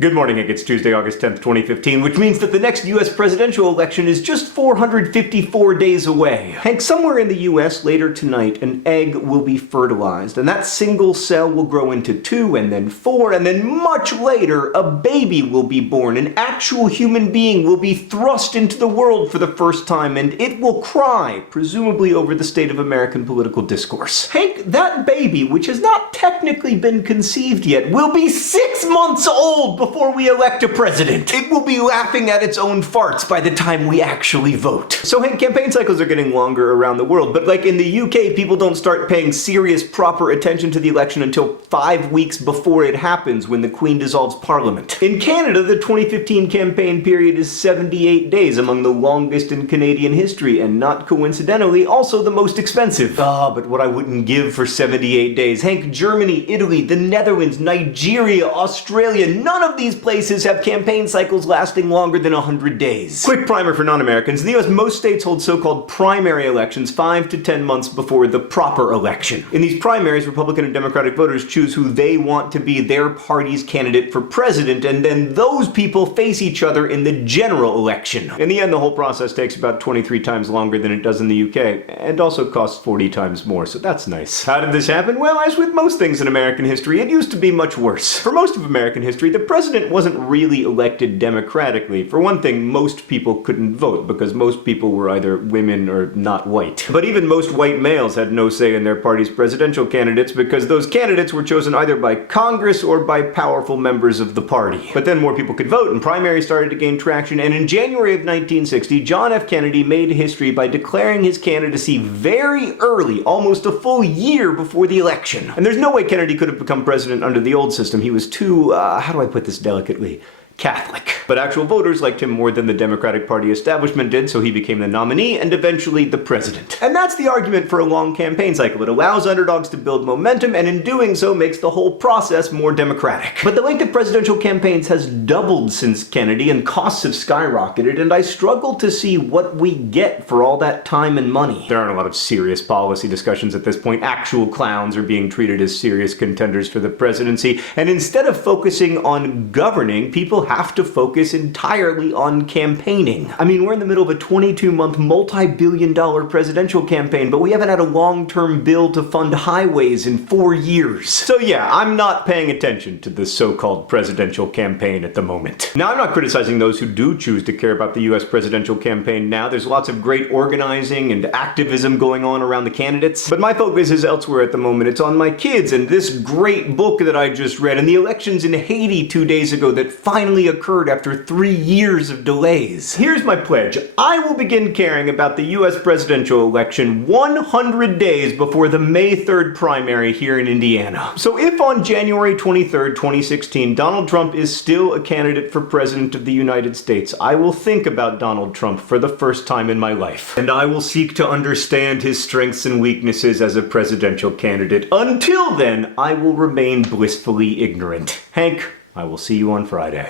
Good morning, Hank. It's Tuesday, August 10th, 2015, which means that the next US presidential election is just 454 days away. Hank, somewhere in the US later tonight, an egg will be fertilized, and that single cell will grow into 2, and then 4, and then much later, a baby will be born. An actual human being will be thrust into the world for the first time, and it will cry, presumably over the state of American political discourse. Hank, that baby, which has not technically been conceived yet, will be 6 months old before we elect a president. It will be laughing at its own farts by the time we actually vote. So Hank, campaign cycles are getting longer around the world, but like in the UK, people don't start paying serious, proper attention to the election until 5 weeks before it happens, when the Queen dissolves Parliament. In Canada, the 2015 campaign period is 78 days, among the longest in Canadian history, and not coincidentally, also the most expensive. But what I wouldn't give for 78 days. Hank, Germany, Italy, the Netherlands, Nigeria, Australia, none of these places have campaign cycles lasting longer than 100 days. Quick primer for non-Americans. In the US, most states hold so-called primary elections 5 to 10 months before the proper election. In these primaries, Republican and Democratic voters choose who they want to be their party's candidate for president, and then those people face each other in the general election. In the end, the whole process takes about 23 times longer than it does in the UK, and also costs 40 times more, so that's nice. How did this happen? Well, as with most things in American history, it used to be much worse. For most of American history, the president wasn't really elected democratically. For one thing, most people couldn't vote, because most people were either women or not white. But even most white males had no say in their party's presidential candidates, because those candidates were chosen either by Congress or by powerful members of the party. But then more people could vote, and primaries started to gain traction, and in January of 1960, John F. Kennedy made history by declaring his candidacy very early, almost a full year before the election. And there's no way Kennedy could have become president under the old system. He was too, how do I put this delicately, Catholic. But actual voters liked him more than the Democratic Party establishment did, so he became the nominee and eventually the president. And that's the argument for a long campaign cycle. It allows underdogs to build momentum, and in doing so makes the whole process more democratic. But the length of presidential campaigns has doubled since Kennedy, and costs have skyrocketed, and I struggle to see what we get for all that time and money. There aren't a lot of serious policy discussions at this point. Actual clowns are being treated as serious contenders for the presidency, and instead of focusing on governing, people have to focus entirely on campaigning. I mean, we're in the middle of a 22-month, multi-billion-dollar presidential campaign, but we haven't had a long-term bill to fund highways in 4 years. So yeah, I'm not paying attention to the so-called presidential campaign at the moment. Now, I'm not criticizing those who do choose to care about the US presidential campaign now. There's lots of great organizing and activism going on around the candidates, but my focus is elsewhere at the moment. It's on my kids and this great book that I just read, and the elections in Haiti 2 days ago that finally occurred after 3 years of delays. Here's my pledge. I will begin caring about the US presidential election 100 days before the May 3rd primary here in Indiana. So if on January 23rd, 2016, Donald Trump is still a candidate for president of the United States, I will think about Donald Trump for the first time in my life. And I will seek to understand his strengths and weaknesses as a presidential candidate. Until then, I will remain blissfully ignorant. Hank, I will see you on Friday.